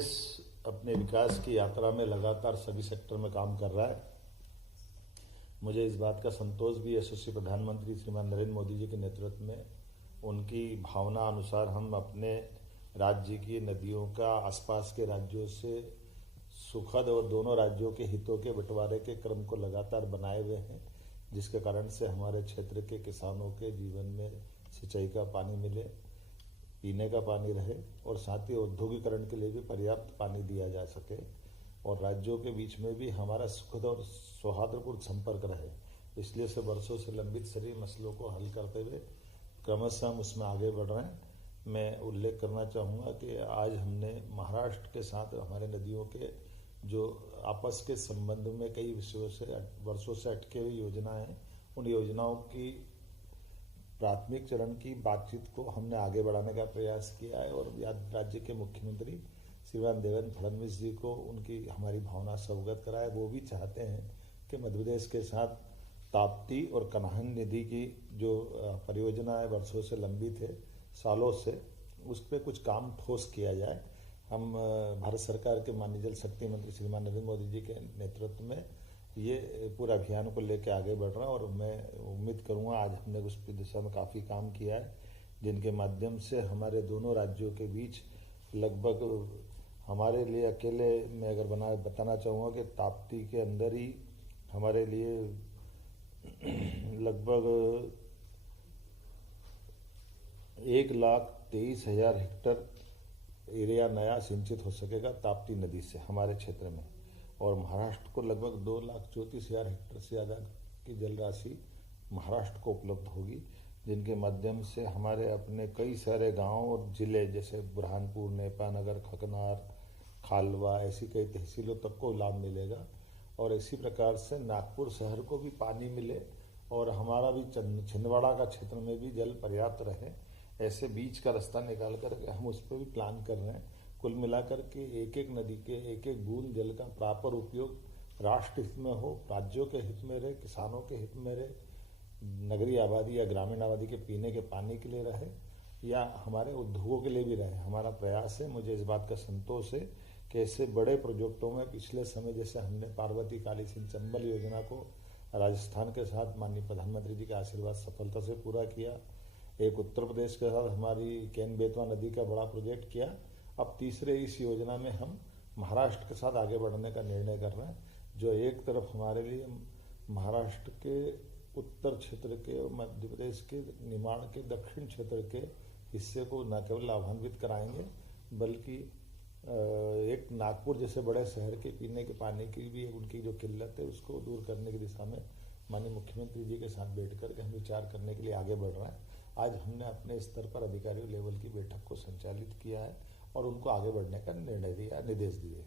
प्रदेश अपने विकास की यात्रा में लगातार सभी सेक्टर में काम कर रहा है। मुझे इस बात का संतोष भी यशस्वी प्रधानमंत्री श्रीमान नरेंद्र मोदी जी के नेतृत्व में उनकी भावना अनुसार हम अपने राज्य की नदियों का आसपास के राज्यों से सुखद और दोनों राज्यों के हितों के बंटवारे के क्रम को लगातार बनाए हुए हैं, जिसके कारण से हमारे क्षेत्र के किसानों के जीवन में सिंचाई का पानी मिले, पीने का पानी रहे और साथ ही औद्योगिकरण के लिए भी पर्याप्त पानी दिया जा सके और राज्यों के बीच में भी हमारा सुखद और सौहार्दपूर्ण संपर्क रहे। इसलिए से वर्षों से लंबित सभी मसलों को हल करते हुए क्रमशः हम उसमें आगे बढ़ रहे हैं। मैं उल्लेख करना चाहूँगा कि आज हमने महाराष्ट्र के साथ हमारे नदियों के जो आपस के संबंध में कई विषयों से वर्षों से अटके हुई योजनाएं हैं, उन योजनाओं की प्राथमिक चरण की बातचीत को हमने आगे बढ़ाने का प्रयास किया है और राज्य के मुख्यमंत्री श्रीमान देवेंद्र फडणवीस जी को उनकी हमारी भावना से अवगत कराए। वो भी चाहते हैं कि मध्य प्रदेश के साथ ताप्ती और कन्हान नदी की जो परियोजना है वर्षों से लंबित है, सालों से, उस पर कुछ काम ठोस किया जाए। हम भारत सरकार के माननीय जल शक्ति मंत्री श्रीमान नरेंद्र मोदी जी के नेतृत्व में ये पूरा अभियान को लेकर आगे बढ़ रहा है और मैं उम्मीद करूंगा आज हमने उस दिशा में काफ़ी काम किया है, जिनके माध्यम से हमारे दोनों राज्यों के बीच लगभग हमारे लिए अकेले मैं अगर बताना चाहूँगा कि ताप्ती के अंदर ही हमारे लिए लगभग 1,23,000 हेक्टर एरिया नया सिंचित हो सकेगा ताप्ती नदी से हमारे क्षेत्र में, और महाराष्ट्र को लगभग 2,34,000 हेक्टर से ज़्यादा की जल राशि महाराष्ट्र को उपलब्ध होगी, जिनके माध्यम से हमारे अपने कई सारे गांव और जिले जैसे बुरहानपुर, नेपानगर, खकनार, खालवा, ऐसी कई तहसीलों तक को लाभ मिलेगा। और इसी प्रकार से नागपुर शहर को भी पानी मिले और हमारा भी छिंदवाड़ा का क्षेत्र में भी जल पर्याप्त रहे। ऐसे बीच का रास्ता निकाल कर हम उस पर भी प्लान कर रहे हैं। कुल मिलाकर के एक एक नदी के एक एक बूंद जल का प्रॉपर उपयोग राष्ट्र हित में हो, राज्यों के हित में रहे, किसानों के हित में रहे, नगरीय आबादी या ग्रामीण आबादी के पीने के पानी के लिए रहे या हमारे उद्योगों के लिए भी रहे। हमारा प्रयास है। मुझे इस बात का संतोष है कि ऐसे बड़े प्रोजेक्टों में पिछले समय जैसे हमने पार्वती काली सिंह चंबल योजना को राजस्थान के साथ माननीय प्रधानमंत्री जी के आशीर्वाद सफलता से पूरा किया। एक उत्तर प्रदेश के साथ हमारी केन बेतवा नदी का बड़ा प्रोजेक्ट किया। अब तीसरे इस योजना में हम महाराष्ट्र के साथ आगे बढ़ने का निर्णय कर रहे हैं, जो एक तरफ हमारे लिए महाराष्ट्र के उत्तर क्षेत्र के और मध्य प्रदेश के निमाड़ के दक्षिण क्षेत्र के हिस्से को न केवल लाभान्वित कराएंगे बल्कि एक नागपुर जैसे बड़े शहर के पीने के पानी की भी उनकी जो किल्लत है उसको दूर करने की दिशा में माननीय मुख्यमंत्री जी के साथ बैठ कर हम विचार करने के लिए आगे बढ़ रहे हैं। आज हमने अपने स्तर पर अधिकारियों लेवल की बैठक को संचालित किया है और उनको आगे बढ़ने का निर्णय दिया, निर्देश दिए।